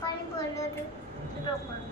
પણ બોલો તો.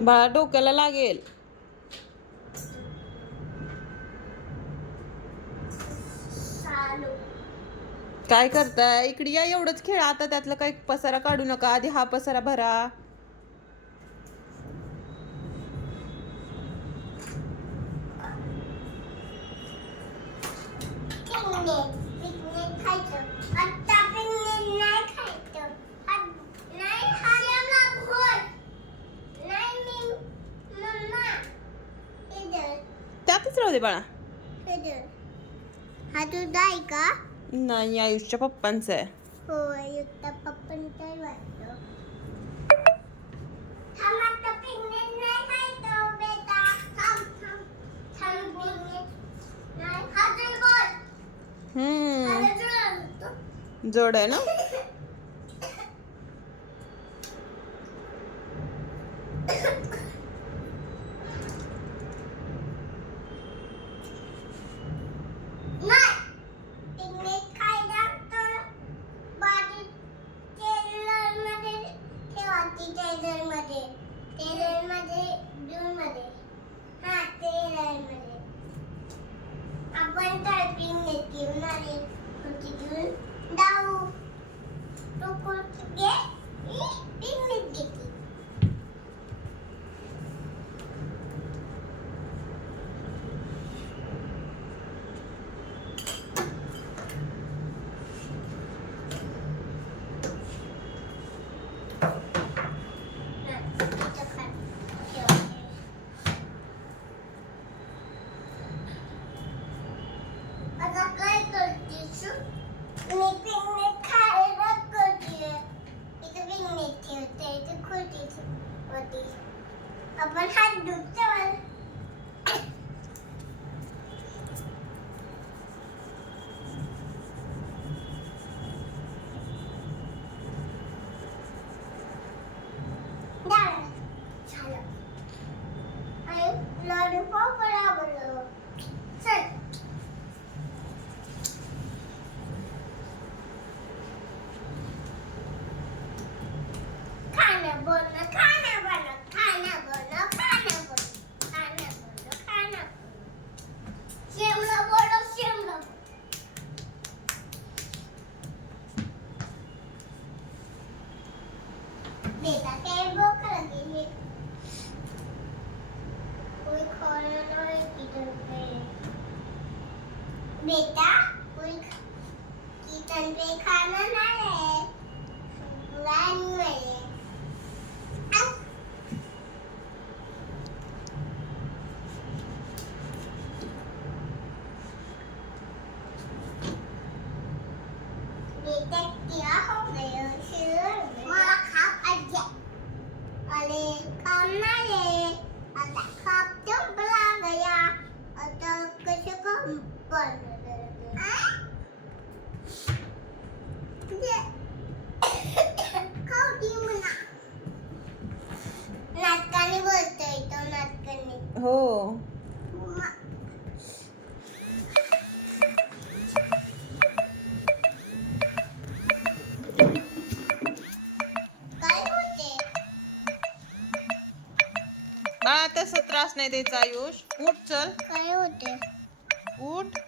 बाळा डोक्याला लागेल. काय करताय? इकडे या एवढंच खेळ. आता त्यातलं काही पसारा काढू नका. आधी हा पसारा भरा. दे बाळा. हा तुझा आहे का? नाही आयुषच्या पप्पांचा आहे. हो आयुषच्या पप्पांचा आहे वाटतं. जोड आहे ना? I'm you, money. kolonları gidiyor. Beta, uyk, giden bekana nere? Ben nere? Mama. आता त्रास नाही द्यायचा आयुष. उठ चल. काय होते उठ.